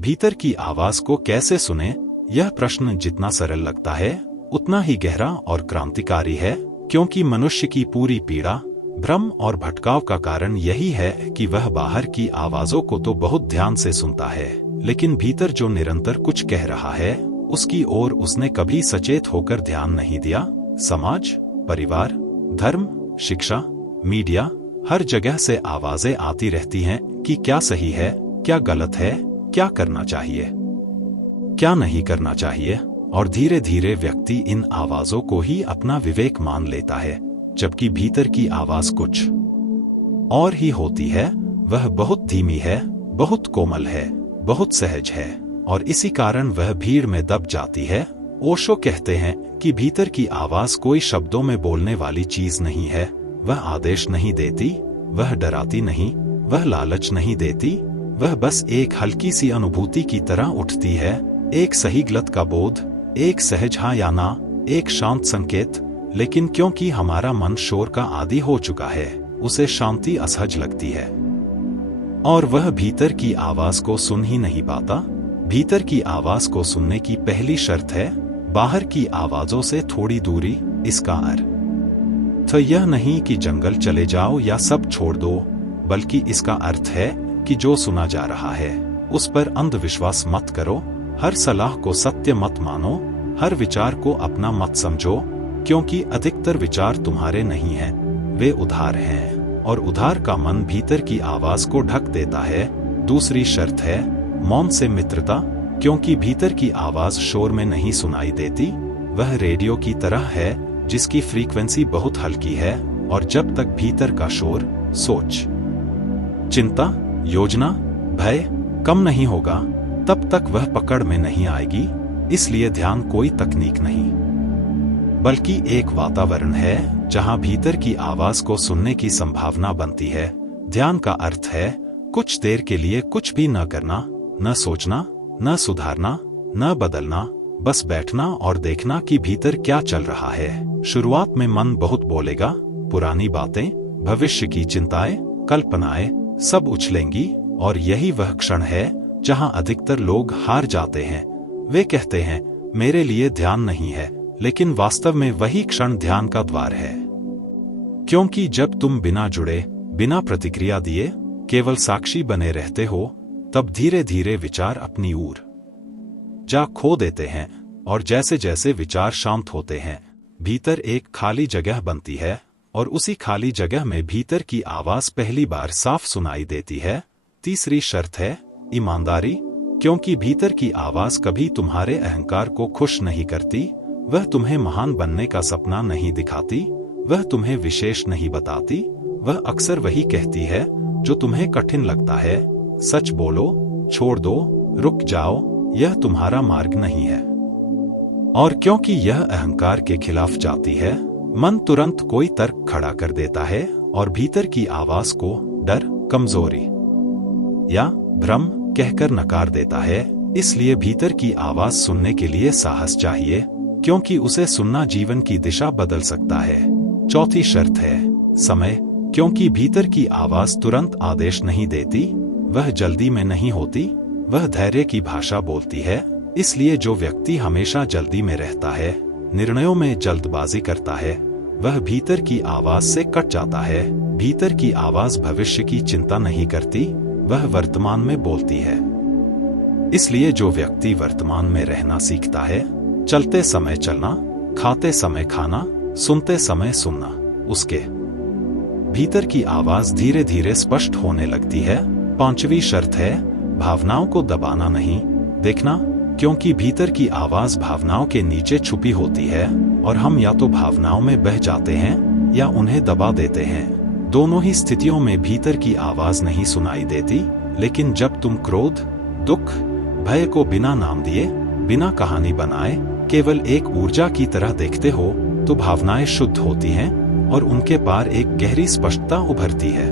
भीतर की आवाज को कैसे सुने? यह प्रश्न जितना सरल लगता है उतना ही गहरा और क्रांतिकारी है, क्योंकि मनुष्य की पूरी पीड़ा, भ्रम और भटकाव का कारण यही है कि वह बाहर की आवाजों को तो बहुत ध्यान से सुनता है, लेकिन भीतर जो निरंतर कुछ कह रहा है उसकी ओर उसने कभी सचेत होकर ध्यान नहीं दिया। समाज, परिवार, धर्म, शिक्षा, मीडिया, हर जगह से आवाजें आती रहती हैं कि क्या सही है, क्या गलत है, क्या करना चाहिए, क्या नहीं करना चाहिए, और धीरे धीरे व्यक्ति इन आवाजों को ही अपना विवेक मान लेता है, जबकि भीतर की आवाज कुछ और ही होती है। वह बहुत धीमी है, बहुत कोमल है, बहुत सहज है, और इसी कारण वह भीड़ में दब जाती है। ओशो कहते हैं कि भीतर की आवाज कोई शब्दों में बोलने वाली चीज नहीं है। वह आदेश नहीं देती, वह डराती नहीं, वह लालच नहीं देती, वह बस एक हल्की सी अनुभूति की तरह उठती है, एक सही गलत का बोध, एक सहज हाँ या ना, एक शांत संकेत। लेकिन क्योंकि हमारा मन शोर का आदी हो चुका है, उसे शांति असहज लगती है और वह भीतर की आवाज को सुन ही नहीं पाता। भीतर की आवाज को सुनने की पहली शर्त है बाहर की आवाजों से थोड़ी दूरी। इसका अर्थ यह नहीं कि जंगल चले जाओ या सब छोड़ दो, बल्कि इसका अर्थ है कि जो सुना जा रहा है उस पर अंधविश्वास मत करो, हर सलाह को सत्य मत मानो, हर विचार को अपना मत समझो, क्योंकि अधिकतर विचार तुम्हारे नहीं हैं, वे उधार हैं, और उधार का मन भीतर की आवाज को ढक देता है। दूसरी शर्त है मौन से मित्रता, क्योंकि भीतर की आवाज शोर में नहीं सुनाई देती। वह रेडियो की तरह है जिसकी फ्रीक्वेंसी बहुत हल्की है, और जब तक भीतर का शोर, सोच, चिंता, योजना, भय कम नहीं होगा, तब तक वह पकड़ में नहीं आएगी। इसलिए ध्यान कोई तकनीक नहीं, बल्कि एक वातावरण है जहां भीतर की आवाज को सुनने की संभावना बनती है। ध्यान का अर्थ है कुछ देर के लिए कुछ भी न करना, न सोचना, न सुधारना, न बदलना, बस बैठना और देखना कि भीतर क्या चल रहा है। शुरुआत में मन बहुत बोलेगा, पुरानी बातें, भविष्य की चिंताएं, कल्पनाएं सब उछलेंगी, और यही वह क्षण है जहां अधिकतर लोग हार जाते हैं। वे कहते हैं मेरे लिए ध्यान नहीं है, लेकिन वास्तव में वही क्षण ध्यान का द्वार है, क्योंकि जब तुम बिना जुड़े, बिना प्रतिक्रिया दिए केवल साक्षी बने रहते हो, तब धीरे धीरे विचार अपनी ओर जा खो देते हैं, और जैसे जैसे विचार शांत होते हैं, भीतर एक खाली जगह बनती है, और उसी खाली जगह में भीतर की आवाज पहली बार साफ सुनाई देती है। तीसरी शर्त है ईमानदारी, क्योंकि भीतर की आवाज कभी तुम्हारे अहंकार को खुश नहीं करती, वह तुम्हें महान बनने का सपना नहीं दिखाती, वह तुम्हें विशेष नहीं बताती, वह अक्सर वही कहती है जो तुम्हें कठिन लगता है। सच बोलो, छोड़ दो, रुक जाओ, यह तुम्हारा मार्ग नहीं है। और क्योंकि यह अहंकार के खिलाफ जाती है, मन तुरंत कोई तर्क खड़ा कर देता है और भीतर की आवाज को डर, कमजोरी या भ्रम कहकर नकार देता है। इसलिए भीतर की आवाज सुनने के लिए साहस चाहिए, क्योंकि उसे सुनना जीवन की दिशा बदल सकता है। चौथी शर्त है समय, क्योंकि भीतर की आवाज तुरंत आदेश नहीं देती, वह जल्दी में नहीं होती, वह धैर्य की भाषा बोलती है। इसलिए जो व्यक्ति हमेशा जल्दी में रहता है, निर्णयों में जल्दबाजी करता है, वह भीतर की आवाज से कट जाता है। भीतर की आवाज भविष्य की चिंता नहीं करती, वह वर्तमान में बोलती है। इसलिए जो व्यक्ति वर्तमान में रहना सीखता है, चलते समय चलना, खाते समय खाना, सुनते समय सुनना, उसके भीतर की आवाज धीरे धीरे स्पष्ट होने लगती है। पांचवी शर्त है भावनाओं को दबाना नहीं, देखना, क्योंकि भीतर की आवाज भावनाओं के नीचे छुपी होती है, और हम या तो भावनाओं में बह जाते हैं या उन्हें दबा देते हैं। दोनों ही स्थितियों में भीतर की आवाज नहीं सुनाई देती, लेकिन जब तुम क्रोध, दुख, भय को बिना नाम दिए, बिना कहानी बनाए, केवल एक ऊर्जा की तरह देखते हो, तो भावनाएं शुद्ध होती हैं और उनके पार एक गहरी स्पष्टता उभरती है।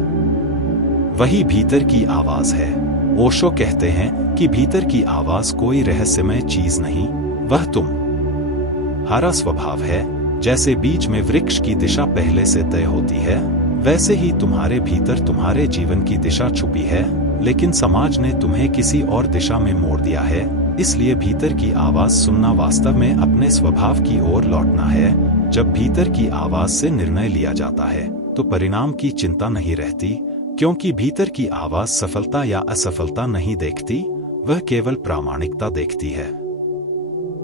वही भीतर की आवाज है। ओशो कहते हैं कि भीतर की आवाज कोई रहस्यमय चीज नहीं, वह तुम्हारा स्वभाव है। जैसे बीज में वृक्ष की दिशा पहले से तय होती है, वैसे ही तुम्हारे भीतर तुम्हारे जीवन की दिशा छुपी है। लेकिन समाज ने तुम्हें किसी और दिशा में मोड़ दिया है। इसलिए भीतर की आवाज सुनना वास्तव में अपने स्वभाव की ओर लौटना है। जब भीतर की आवाज से निर्णय लिया जाता है तो परिणाम की चिंता नहीं रहती, क्योंकि भीतर की आवाज सफलता या असफलता नहीं देखती, वह केवल प्रामाणिकता देखती है।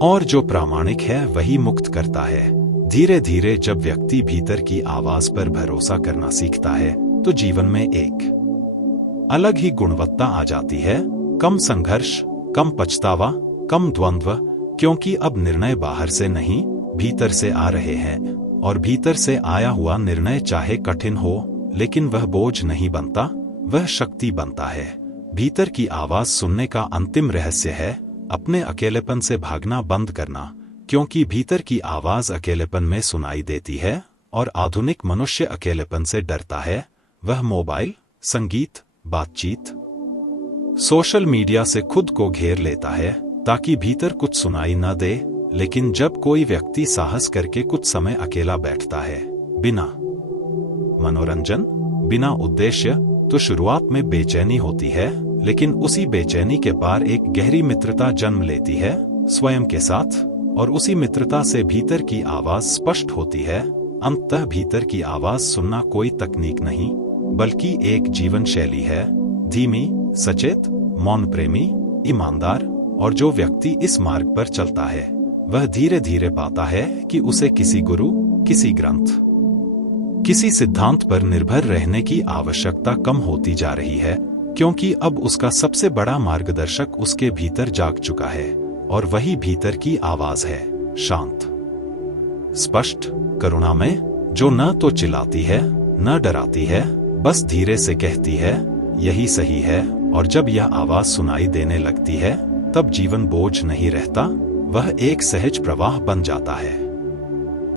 और जो प्रामाणिक है वही मुक्त करता है। धीरे धीरे जब व्यक्ति भीतर की आवाज पर भरोसा करना सीखता है तो जीवन में एक अलग ही गुणवत्ता आ जाती है। कम संघर्ष, कम पछतावा, कम द्वंद्व, क्योंकि अब निर्णय बाहर से नहीं भीतर से आ रहे हैं। और भीतर से आया हुआ निर्णय चाहे कठिन हो, लेकिन वह बोझ नहीं बनता, वह शक्ति बनता है। भीतर की आवाज सुनने का अंतिम रहस्य है अपने अकेलेपन से भागना बंद करना, क्योंकि भीतर की आवाज अकेलेपन में सुनाई देती है और आधुनिक मनुष्य अकेलेपन से डरता है। वह मोबाइल, संगीत, बातचीत, सोशल मीडिया से खुद को घेर लेता है ताकि भीतर कुछ सुनाई न दे। लेकिन जब कोई व्यक्ति साहस करके कुछ समय अकेला बैठता है, बिना मनोरंजन, बिना उद्देश्य, तो शुरुआत में बेचैनी होती है, लेकिन उसी बेचैनी के पार एक गहरी मित्रता जन्म लेती है स्वयं के साथ। और उसी मित्रता से भीतर की आवाज स्पष्ट होती है। अंततः भीतर की आवाज सुनना कोई तकनीक नहीं, बल्कि एक जीवन शैली है। धीमी, सचेत, मौन प्रेमी, ईमानदार। और जो व्यक्ति इस मार्ग पर चलता है वह धीरे धीरे पाता है कि उसे किसी गुरु, किसी ग्रंथ, किसी सिद्धांत पर निर्भर रहने की आवश्यकता कम होती जा रही है, क्योंकि अब उसका सबसे बड़ा मार्गदर्शक उसके भीतर जाग चुका है। और वही भीतर की आवाज है, शांत, स्पष्ट, करुणामय, जो न तो चिल्लाती है न डराती है, बस धीरे से कहती है यही सही है। और जब यह आवाज सुनाई देने लगती है तब जीवन बोझ नहीं रहता, वह एक सहज प्रवाह बन जाता है।